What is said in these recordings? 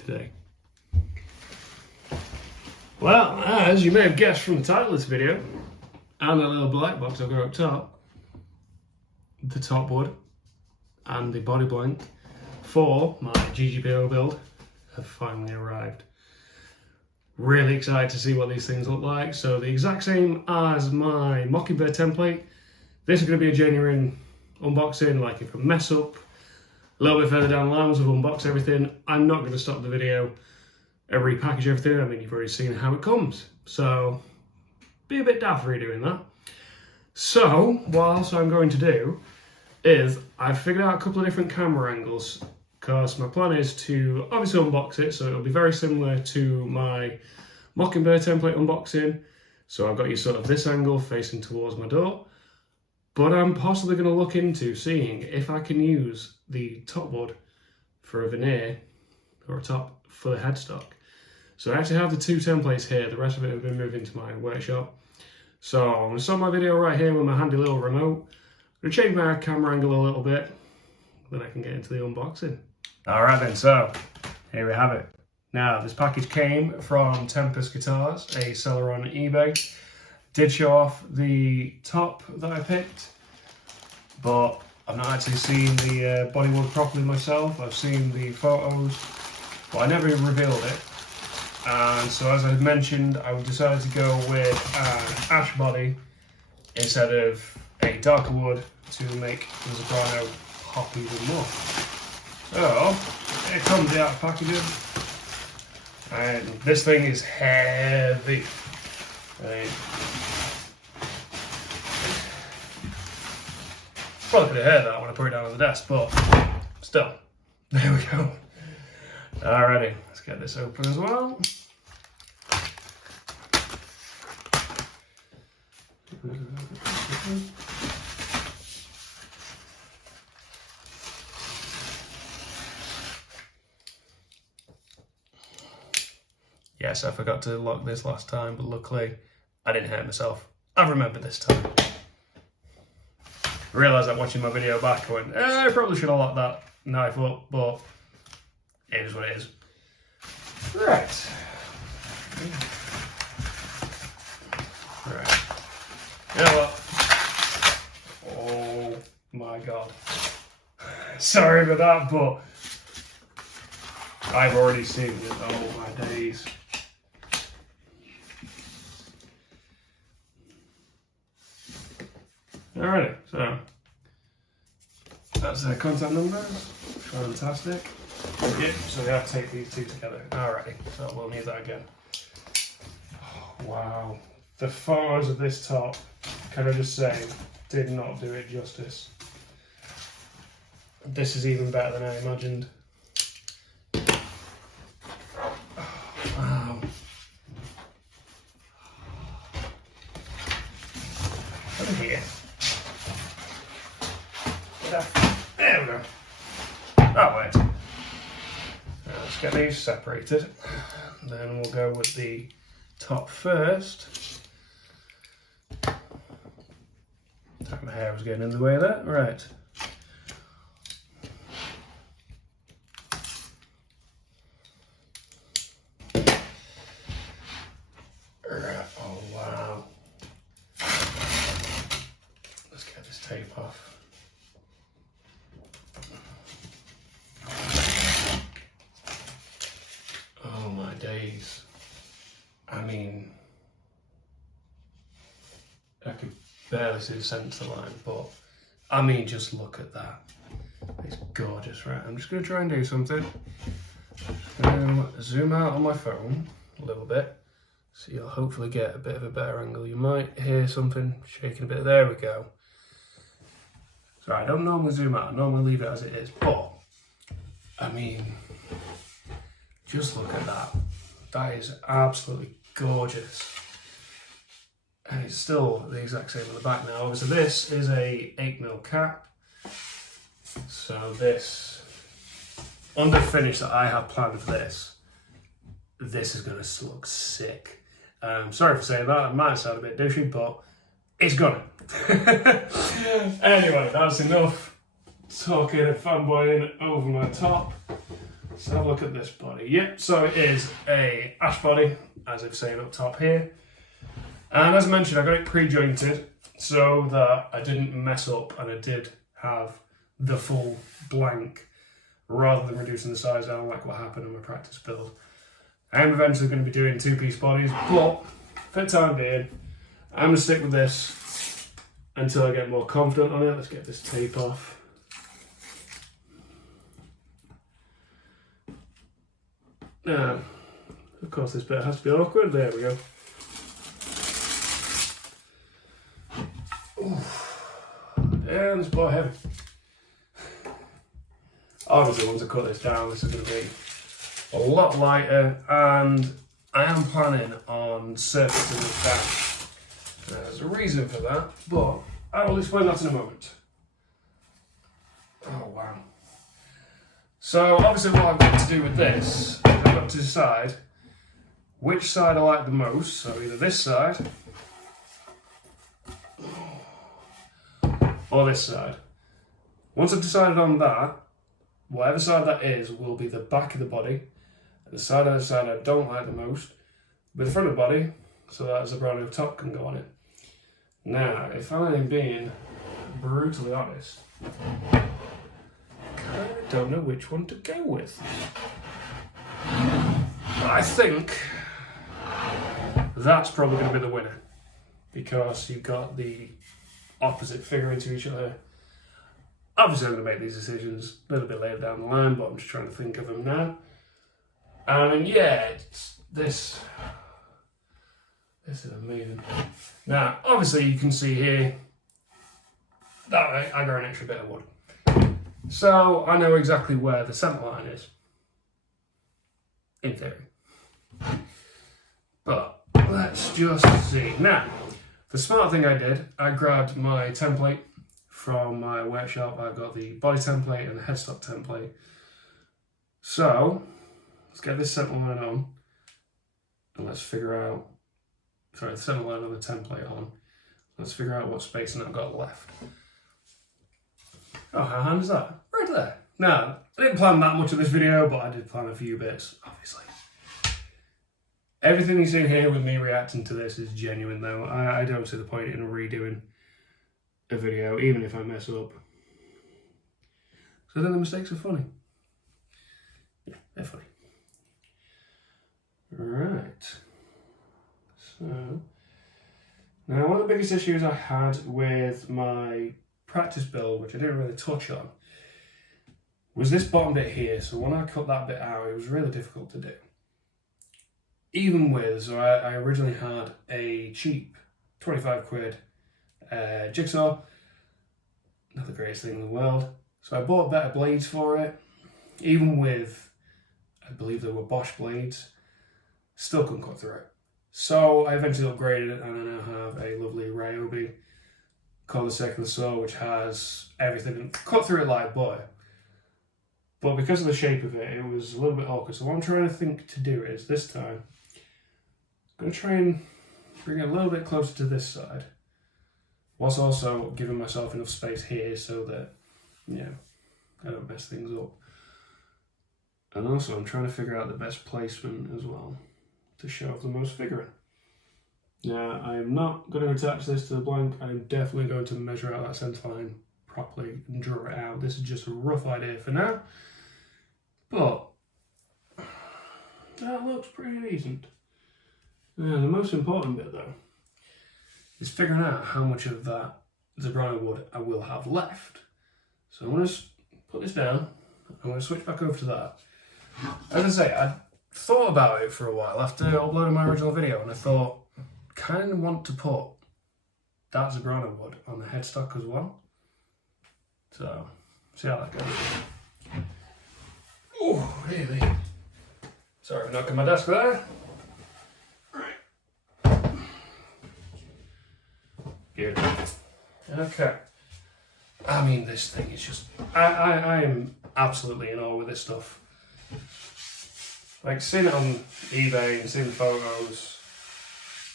today? Well, as you may have guessed from the title of this video, and the little black box I've got up top, the top wood and the body blank for my GGBO build have finally arrived. Really excited to see what these things look like. So the exact same as my Mockingbird template, this is going to be a genuine unboxing. Like if I mess up a little bit further down the line once I've unboxed everything, I'm not going to stop the video and repackage everything. I mean, you've already seen how it comes. So be a bit daft redoing that. So what else I'm going to do is I've figured out a couple of different camera angles, because my plan is to obviously unbox it, so it'll be very similar to my Mockingbird template unboxing. So I've got you sort of this angle facing towards my door, but I'm possibly going to look into seeing if I can use the top wood for a veneer or a top for the headstock. So I actually have the two templates here, the rest of it have been moved into my workshop. So I'm going to stop my video right here with my handy little remote. I'm going to change my camera angle a little bit, then I can get into the unboxing. Alright then, so here we have it. Now, this package came from Tempus Guitars, a seller on eBay. Did show off the top that I picked, but I've not actually seen the bodywood properly myself. I've seen the photos, but I never revealed it. And so as I mentioned, I decided to go with an ash body instead of a darker wood to make the Soprano pop even more. So, here comes the out packaging, and this thing is heavy. Probably could have heard that when I put it down on the desk, but still, there we go. Alrighty, let's get this open as well. Yes, I forgot to lock this last time, but luckily I didn't hurt myself. I remember this time. I realised that watching my video back, I went, I probably should have locked that knife up, but it is what it is. Right. Right. You know what? Oh my god. Sorry about that, but I've already seen it. Oh my days. Alrighty, so that's their contact numbers. Fantastic. Yep, so we have to take these two together. Alrighty, so we'll need that again. Oh, wow. The photos of this top, can I just say, did not do it justice. This is even better than I imagined. Wow. Over here. There we go. That worked. Now let's get these separated. Then we'll go with the top first. Thought my hair was getting in the way of that. Right. Oh wow. Let's get this tape off. Oh my days. I mean, I can barely see the centre line, but I mean, just look at that. It's gorgeous, right? I'm just going to try and do something. Zoom out on my phone a little bit, so you'll hopefully get a bit of a better angle. You might hear something shaking a bit. There we go. So I don't normally zoom out, I normally leave it as it is, but I mean, just look at that. That is absolutely gorgeous. And it's still the exact same on the back now. Obviously this is a 8mm cap. So this under finish that I have planned for this is going to look sick. Sorry for saying that, it might sound a bit douchey, but it's gonna. Anyway, that's enough talking and fanboying over my top. Let's have a look at this body. Yep, so it is a ash body, as I've said up top here. And as I mentioned, I got it pre-jointed so that I didn't mess up and I did have the full blank rather than reducing the size down like what happened on my practice build. I am eventually going to be doing 2-piece bodies, but for the time being, I'm going to stick with this until I get more confident on it. Let's get this tape off. Now, of course this bit has to be awkward. There we go. And this boy heavy. Obviously, once I cut this down, this is going to be a lot lighter, and I am planning on surfacing this down. Now, there's a reason for that, but I will explain that in a moment. Oh wow. So obviously what I've got to do with this, I've got to decide which side I like the most, so either this side or this side. Once I've decided on that, whatever side that is will be the back of the body, and the side I don't like the most will be the front of the body, so that as a brand new top can go on it. Now, if I'm being brutally honest, I kind of don't know which one to go with. But I think that's probably going to be the winner, because you've got the opposite figure into each other. Obviously I'm going to make these decisions a little bit later down the line, but I'm just trying to think of them now. And yeah, this is amazing. Now, obviously you can see here that I got an extra bit of wood. So I know exactly where the centre line is, in theory. But let's just see. Now, the smart thing I did, I grabbed my template from my workshop. I've got the body template and the headstock template. So let's get this centre line on, and let's figure out, sorry, the centre line on the template on. Let's figure out what spacing I've got left. Oh, how handy is that? Right there. Now, I didn't plan that much of this video, but I did plan a few bits, obviously. Everything you see here with me reacting to this is genuine though. I don't see the point in redoing a video, even if I mess up. So then the mistakes are funny. Yeah, they're funny. Right. So, now one of the biggest issues I had with my practice build, which I didn't really touch on, was this bottom bit here. So when I cut that bit out, it was really difficult to do. Even with, so I originally had a cheap 25 quid Jigsaw, not the greatest thing in the world. So I bought better blades for it. Even with, I believe they were Bosch blades, still couldn't cut through it. So I eventually upgraded it, and I now have a lovely Ryobi Cordless Circular Saw, which has everything cut through it like butter. But because of the shape of it, it was a little bit awkward. So what I'm trying to think to do is, this time, I'm going to try and bring it a little bit closer to this side, whilst also giving myself enough space here so that, you know, I don't mess things up. And also I'm trying to figure out the best placement as well to show off the most figuring. Now, I am not going to attach this to the blank. I'm definitely going to measure out that centre line properly and draw it out. This is just a rough idea for now, but that looks pretty decent. Now, the most important bit though is figuring out how much of that zebrano wood I will have left. So I'm going to put this down. I'm going to switch back over to that. As I say, I thought about it for a while after uploading my original video, and I thought, kind of want to put that zebrano wood on the headstock as well. So, see how that goes. Oh, really? Sorry for knocking my desk there. Right. Good. Okay. I mean, this thing is just, I am absolutely in awe with this stuff. Like, seeing it on eBay and seeing the photos,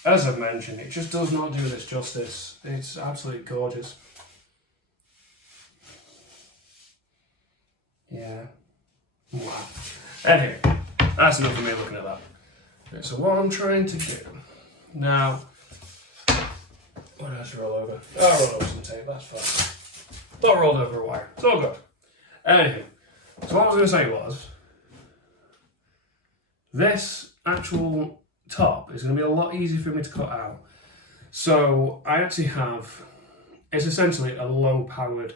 as I've mentioned, it just does not do this justice. It's absolutely gorgeous. Yeah. Wow. Anyway, that's enough of me looking at that. Okay, so what I'm trying to do now, what did I just roll over? Oh, I rolled over some tape, that's fine. Not rolled over a wire, it's all good. Anyway, so what I was going to say was, this actual top is going to be a lot easier for me to cut out. So I actually have, it's essentially a low powered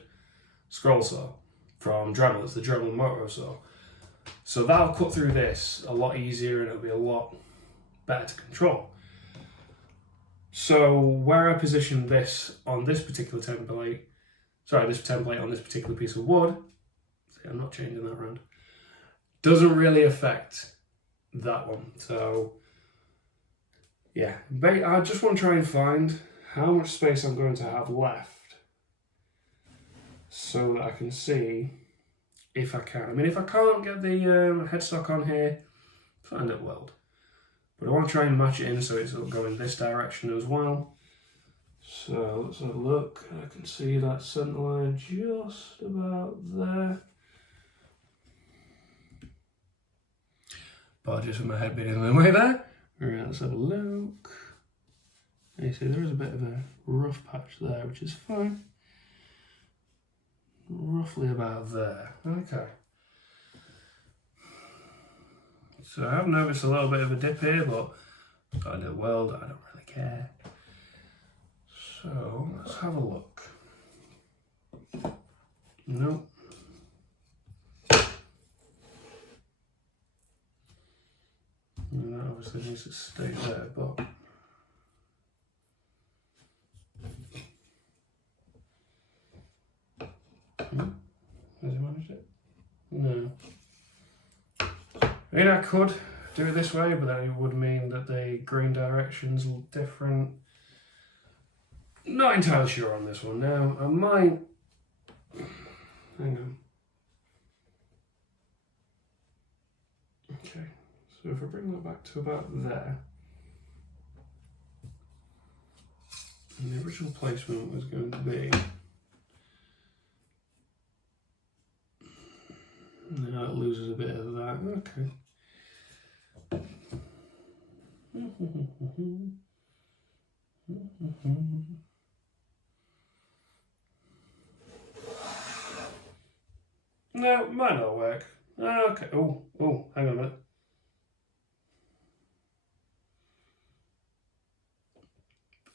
scroll saw from Dremel. It's the Dremel Moto saw. So that'll cut through this a lot easier and it'll be a lot better to control. So where I position this on this particular template, this template on this particular piece of wood, see, I'm not changing that around, doesn't really affect that one. So yeah, I just want to try and find how much space I'm going to have left so that I can see if I can. I mean, if I can't get the headstock on here, find it weld. But I want to try and match it in so it's going this direction as well. So let's have a look. I can see that centre line just about there. Apologies for my head being in the way there. Alright, let's have a look. You see there is a bit of a rough patch there, which is fine. Roughly about there. Okay. So I have noticed a little bit of a dip here, but I've got a little weld, I don't really care. So let's have a look. Nope. And that obviously needs to stay there, but has he managed it? No. I mean, I could do it this way, but then it would mean that the grain directions are different. Not entirely sure on this one now. I might. Hang on. Okay, so if I bring that back to about there, and the original placement was going to be. Now it loses a bit of that. Okay. No, it might not work. Okay. Oh, hang on a minute.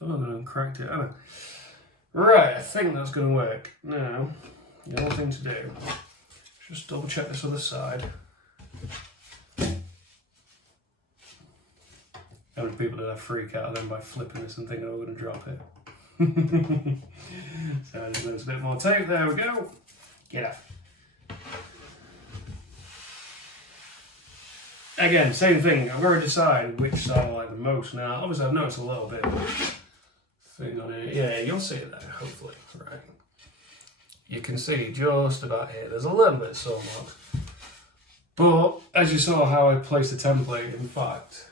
Oh, I'm going to cracked it, haven't I? Right, I think that's going to work. Now, the only thing to do. Just double check this other side. How many people did I freak out then by flipping this and thinking I was going to drop it? So I just need a bit more tape. There we go. Get up. Again, same thing. I've already decided which side I like the most now. Obviously, I've noticed a little bit of thing on it. Yeah, you'll see it there, hopefully. Right. You can see just about here, there's a little bit of saw marks. But as you saw how I placed the template, in fact,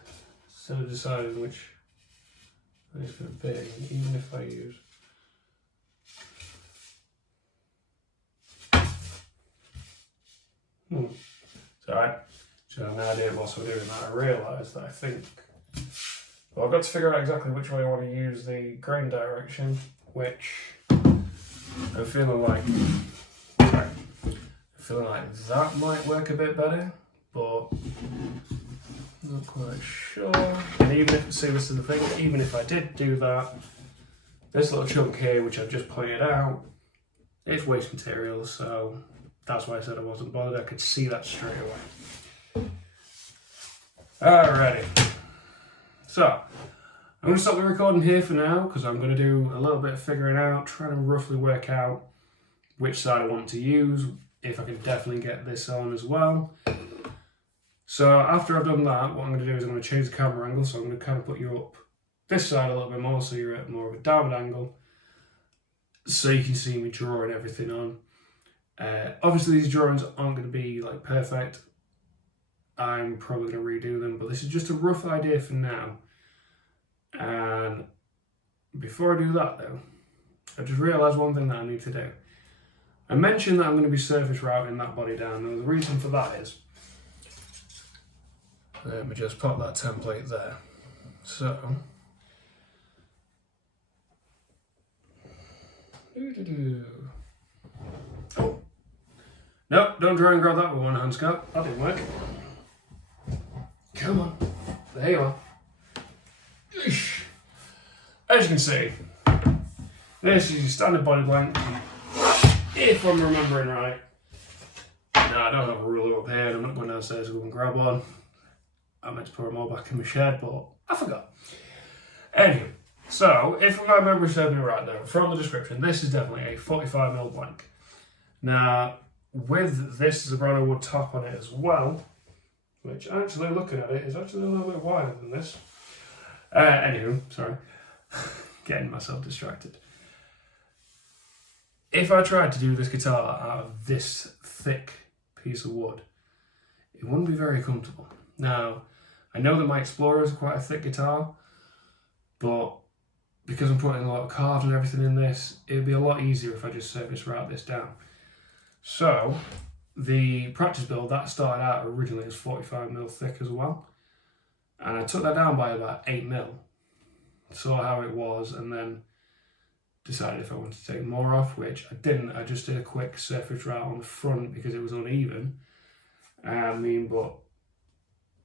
instead of deciding which it's going to be, even if I use it's alright. So I have no idea what I'm doing that. I realised that I think, well, I've got to figure out exactly which way I want to use the grain direction, which I'm feeling like that might work a bit better, but not quite sure. And even if, see, this is the thing, even if I did do that, this little chunk here, which I've just pointed out, it's waste material, so that's why I said I wasn't bothered. I could see that straight away. Alrighty. So, I'm going to stop the recording here for now, because I'm going to do a little bit of figuring out, trying to roughly work out which side I want to use, if I can definitely get this on as well. So after I've done that, what I'm going to do is I'm going to change the camera angle, so I'm going to kind of put you up this side a little bit more, so you're at more of a downward angle, so you can see me drawing everything on. Obviously these drawings aren't going to be like perfect. I'm probably going to redo them, but this is just a rough idea for now. And before I do that though, I just realised one thing that I need to do. I mentioned that I'm going to be surface routing that body down. Now the reason for that is, Let me just pop that template there. So, oh, no, don't try and grab that with one hand, Scott. That didn't work. Come on, there you are. As you can see, this is your standard body blank. If I'm remembering right. No, I don't have a ruler up here. I'm not going downstairs to go and grab one. I meant to put them all back in my shed, but I forgot. Anyway, so if my memory serves me right though, from the description, this is definitely a 45mm blank. Now, with this Zebrano wood top on it as well, which actually looking at it is actually a little bit wider than this. Anywho, sorry, getting myself distracted. If I tried to do this guitar out of this thick piece of wood, it wouldn't be very comfortable. Now, I know that my Explorer is quite a thick guitar, but because I'm putting a lot of carved and everything in this, it'd be a lot easier if I just surface route this down. So, the practice build, that started out originally as 45mm thick as well. And I took that down by about 8mm. Saw how it was, and then decided if I wanted to take more off, which I didn't. I just did a quick surface route on the front because it was uneven. But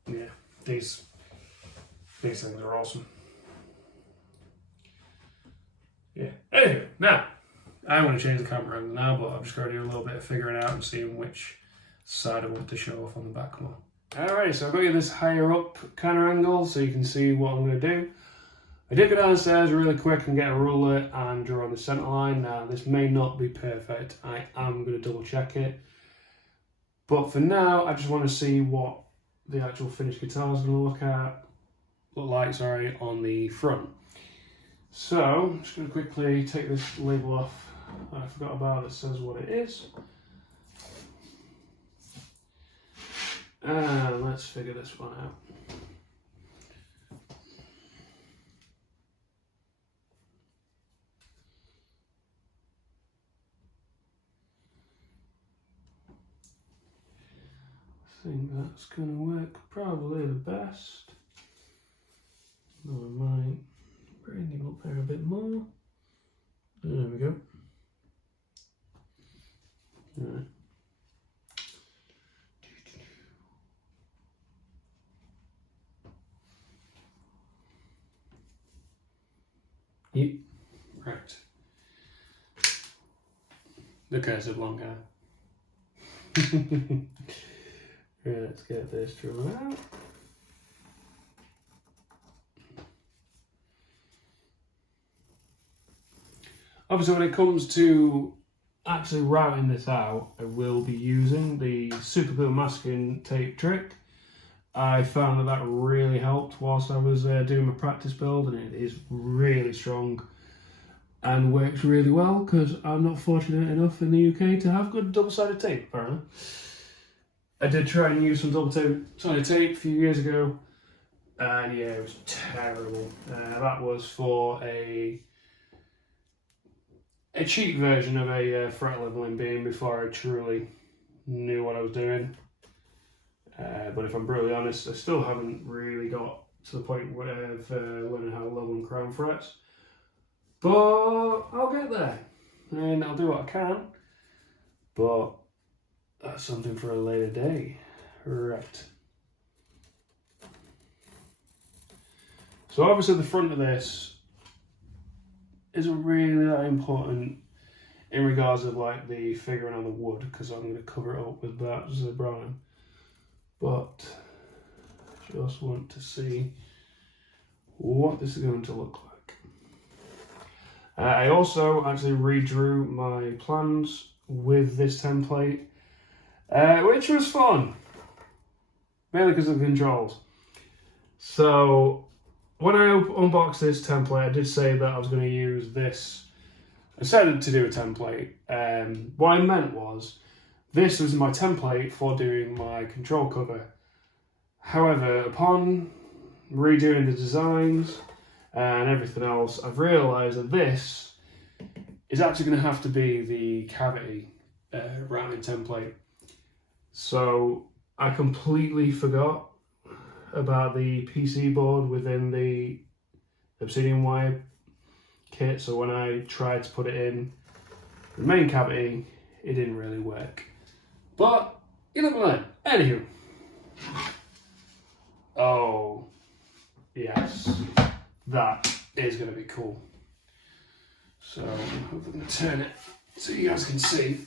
yeah, these things are awesome. Yeah. Anyway, now I want to change the camera angle now, but I'm just going to do a little bit of figuring out and seeing which side I want to show off on the back more. Alright, so I've got you this higher up kind of angle so you can see what I'm going to do. I did go downstairs really quick and get a ruler and draw on the centre line. Now, this may not be perfect. I am going to double check it. But for now, I just want to see what the actual finished guitar is going to look like on the front. So, I'm just going to quickly take this label off that I forgot about that says what it is. And let's figure this one out. I think that's going to work probably the best. I might bring him up there a bit more. There we go. All right. Yep, right. The cursive long guy. Let's get this drawn out. Obviously, when it comes to actually routing this out, I will be using the super glue masking tape trick. I found that really helped whilst I was doing my practice build, and it is really strong and works really well because I'm not fortunate enough in the UK to have good double-sided tape, apparently. I did try and use some double-sided tape a few years ago, and yeah, it was terrible. That was for a cheap version of a fret leveling beam before I truly knew what I was doing. But if I'm brutally honest, I still haven't really got to the point where of learning how to level and crown frets. But I'll get there, and I'll do what I can. But that's something for a later day. Right. So obviously the front of this isn't really that important in regards of like the figuring on the wood, because I'm going to cover it up with that Zebrano. But I just want to see what this is going to look like. I also actually redrew my plans with this template, which was fun, mainly because of the controls. So when I unboxed this template, I did say that I was going to use this. I decided to do a template. What I meant was, this was my template for doing my control cover. However, upon redoing the designs and everything else, I've realised that this is actually going to have to be the cavity rounding template. So I completely forgot about the PC board within the obsidian wire kit, so when I tried to put it in the main cavity, it didn't really work. But you never learn. Anywho. Oh, yes. That is going to be cool. So I'm going to turn it so you guys can see.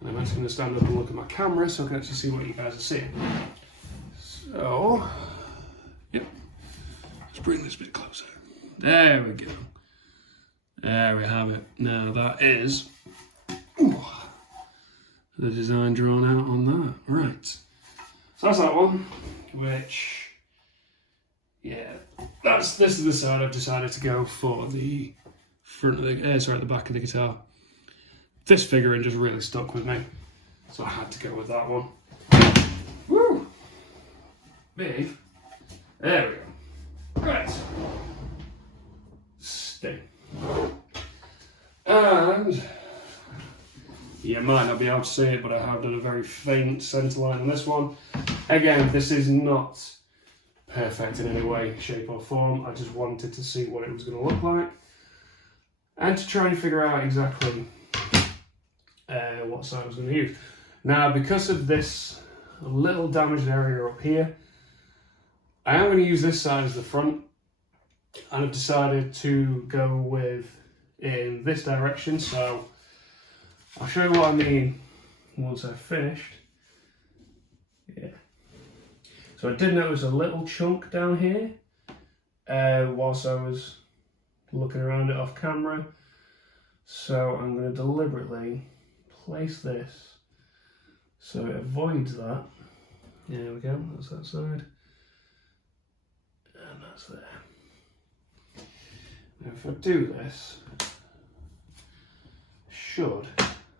And I'm actually going to stand up and look at my camera so I can actually see what you guys are seeing. So, yep. Let's bring this a bit closer. There we go. There we have it. Now that is the design drawn out on that. Right. So that's that one, which, yeah, this is the side I've decided to go for the front of the, the back of the guitar. This figurine just really stuck with me, so I had to go with that one. Woo! Me. There we go. Right. Stay. And you might not be able to see it, but I have done a very faint centre line on this one. Again, this is not perfect in any way, shape or form. I just wanted to see what it was going to look like and to try and figure out exactly what side I was going to use. Now, because of this little damaged area up here, I am going to use this side as the front, and I've decided to go with in this direction, so I'll show you what I mean once I've finished. Yeah. So I did notice a little chunk down here whilst I was looking around it off camera. So I'm going to deliberately place this so it avoids that. There we go, that's that side. And that's there. Now if I do this, should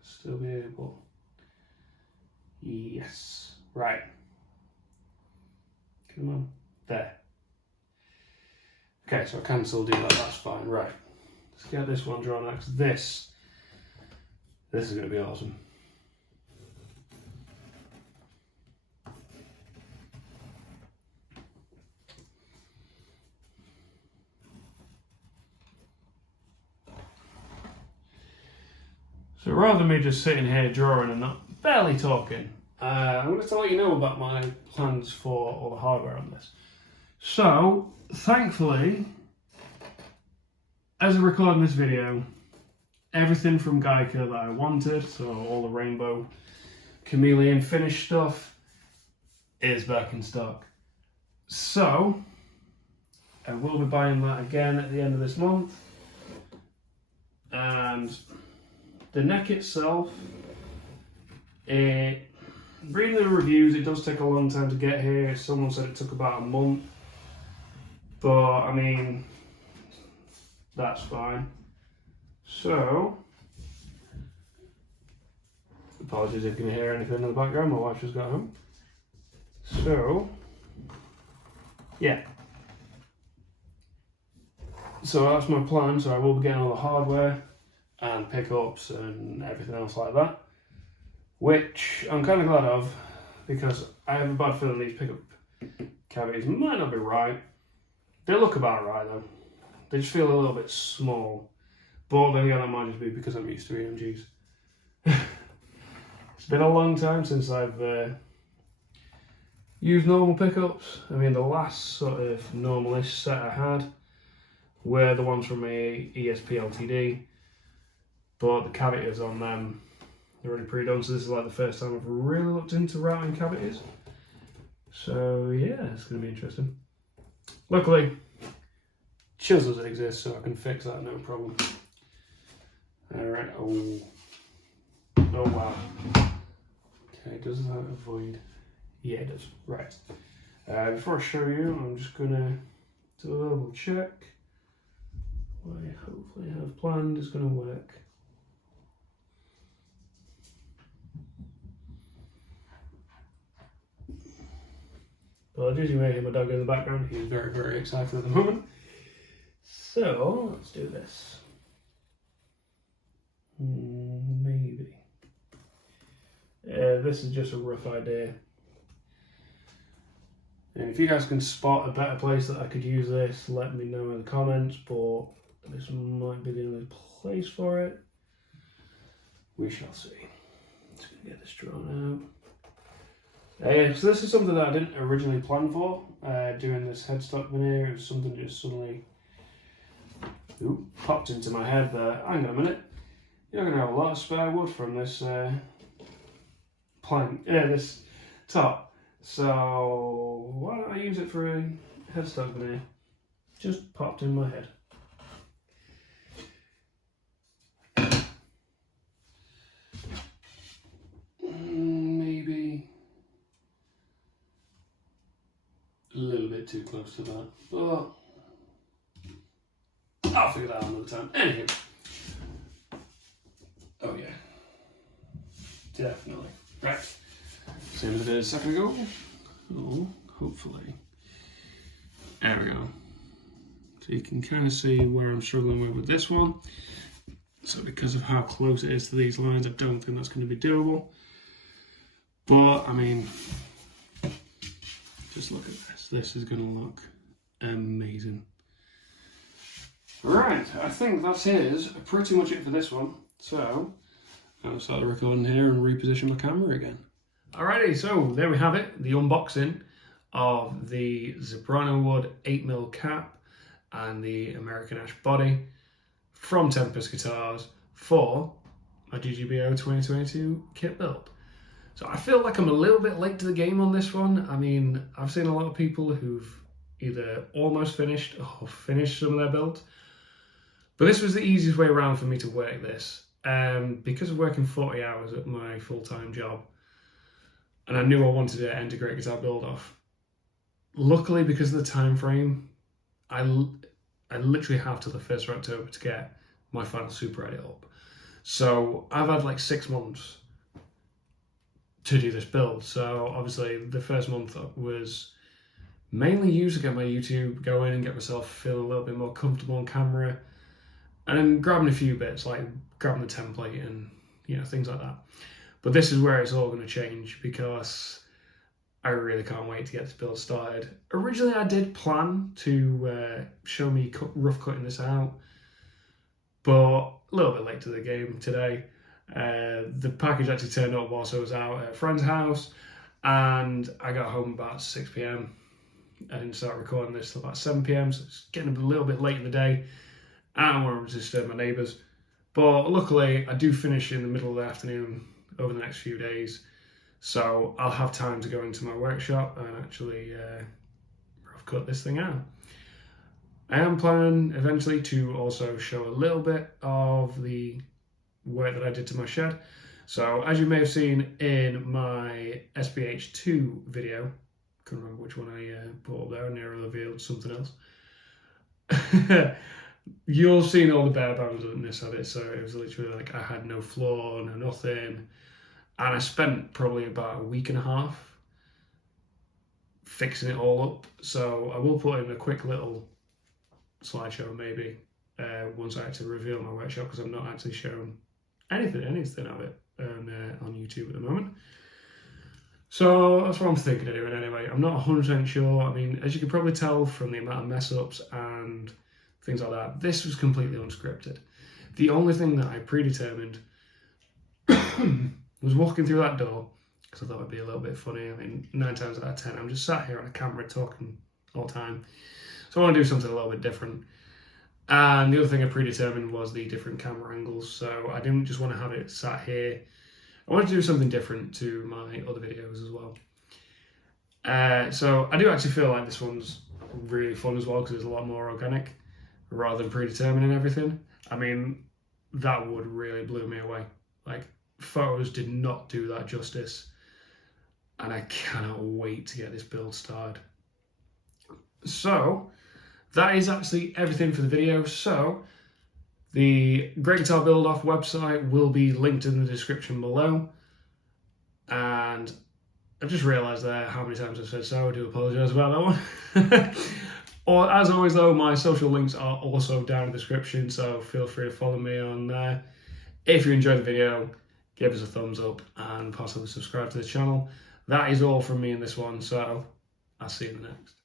still be able. Yes. Right. Come on. There. Okay, so I can still do that, that's fine. Right. Let's get this one drawn out, because this is going to be awesome. So rather than me just sitting here drawing and not barely talking, I'm going to let you know about my plans for all the hardware on this. So, thankfully, as I record this video, everything from Geico that I wanted, so all the rainbow chameleon finish stuff, is back in stock. So, I will be buying that again at the end of this month. And the neck itself, reading the reviews, it does take a long time to get here. Someone said it took about a month. But, I mean, that's fine. So, apologies if you can hear anything in the background, my wife just got home. So, yeah. So that's my plan, so I will be getting all the hardware and pickups and everything else like that, which I'm kind of glad of, because I have a bad feeling these pickup cavities might not be right. They look about right though. They just feel a little bit small, but then again that might just be because I'm used to EMGs. It's been a long time since I've used normal pickups. I mean, the last sort of normalish set I had were the ones from my ESP LTD, but the cavities on them are already pre-done, so this is like the first time I've really looked into routing cavities. So yeah, it's going to be interesting. Luckily, chisels exist, so I can fix that no problem. Alright, oh wow. Okay, does that avoid? Yeah, it does. Right. Before I show you, I'm just going to do a little check. What I hopefully have planned is going to work. Apologies, you may hear my dog in the background. He's very, very excited at the moment. So, let's do this. Maybe. This is just a rough idea. And if you guys can spot a better place that I could use this, let me know in the comments, but this might be the only place for it. We shall see. Just gonna get this drawn out. So this is something that I didn't originally plan for, doing this headstock veneer. It was something that just suddenly popped into my head there. Hang on a minute. You're going to have a lot of spare wood from this plank, this top. So why don't I use it for a headstock veneer? Just popped in my head. Maybe a little bit too close to that, but I'll figure that out another time. Anyway. Oh yeah, definitely. Right, same as I did a second ago. Oh, hopefully. There we go. So you can kind of see where I'm struggling with this one. So because of how close it is to these lines, I don't think that's going to be doable. But I mean, just look at this. This is going to look amazing. Right, I think that is pretty much it for this one. So, I'll start the recording here and reposition my camera again. Alrighty, so there we have it, the unboxing of the Zebrano Wood 8mm cap and the American Ash body from Tempus Guitars for my GGBO 2022 kit build. So I feel like I'm a little bit late to the game on this one. I mean, I've seen a lot of people who've either almost finished or finished some of their builds. But this was the easiest way around for me to work this. Because of working 40 hours at my full-time job, and I knew I wanted to end a great guitar build-off. Luckily, because of the time frame, I literally have till the 1st of October to get my final super edit up. So I've had like 6 months to do this build. So obviously the first month was mainly used to get my YouTube going and get myself feeling a little bit more comfortable on camera. And then grabbing a few bits, like grabbing the template and, you know, things like that. But this is where it's all going to change because I really can't wait to get this build started. Originally, I did plan to show me rough cutting this out, but a little bit late to the game today. The package actually turned up whilst I was out at a friend's house, and I got home about 6 p.m. I didn't start recording this till about 7 p.m, so it's getting a little bit late in the day. I don't want to disturb my neighbours, but luckily I do finish in the middle of the afternoon over the next few days, so I'll have time to go into my workshop and actually rough cut this thing out. I am planning eventually to also show a little bit of the work that I did to my shed. So as you may have seen in my SBH2 video, I can't remember which one I put up there, I nearly revealed something else. You'll seen all the bare bones of it, so it was literally like I had no floor, no nothing, and I spent probably about a week and a half fixing it all up. So I will put in a quick little slideshow maybe once I actually reveal my workshop, because I'm not actually showing anything of it on YouTube at the moment. So that's what I'm thinking of doing anyway. I'm not 100% sure. I mean, as you can probably tell from the amount of mess ups and things like that, this was completely unscripted. The only thing that I predetermined was walking through that door, because I thought it'd be a little bit funny. I mean, 9 times out of 10, I'm just sat here on a camera talking all the time. So I want to do something a little bit different. And the other thing I predetermined was the different camera angles. So I didn't just want to have it sat here. I wanted to do something different to my other videos as well. So I do actually feel like this one's really fun as well, because it's a lot more organic rather than predetermining everything. I mean, that wood really blew me away. Like, photos did not do that justice, and I cannot wait to get this build started. So that is actually everything for the video. So the Great Guitar Build Off website will be linked in the description below. And I've just realised there how many times I've said so. I do apologise about that one. Or as always though, my social links are also down in the description, so feel free to follow me on there. If you enjoyed the video, give us a thumbs up and possibly subscribe to the channel. That is all from me in this one, so I'll see you in the next.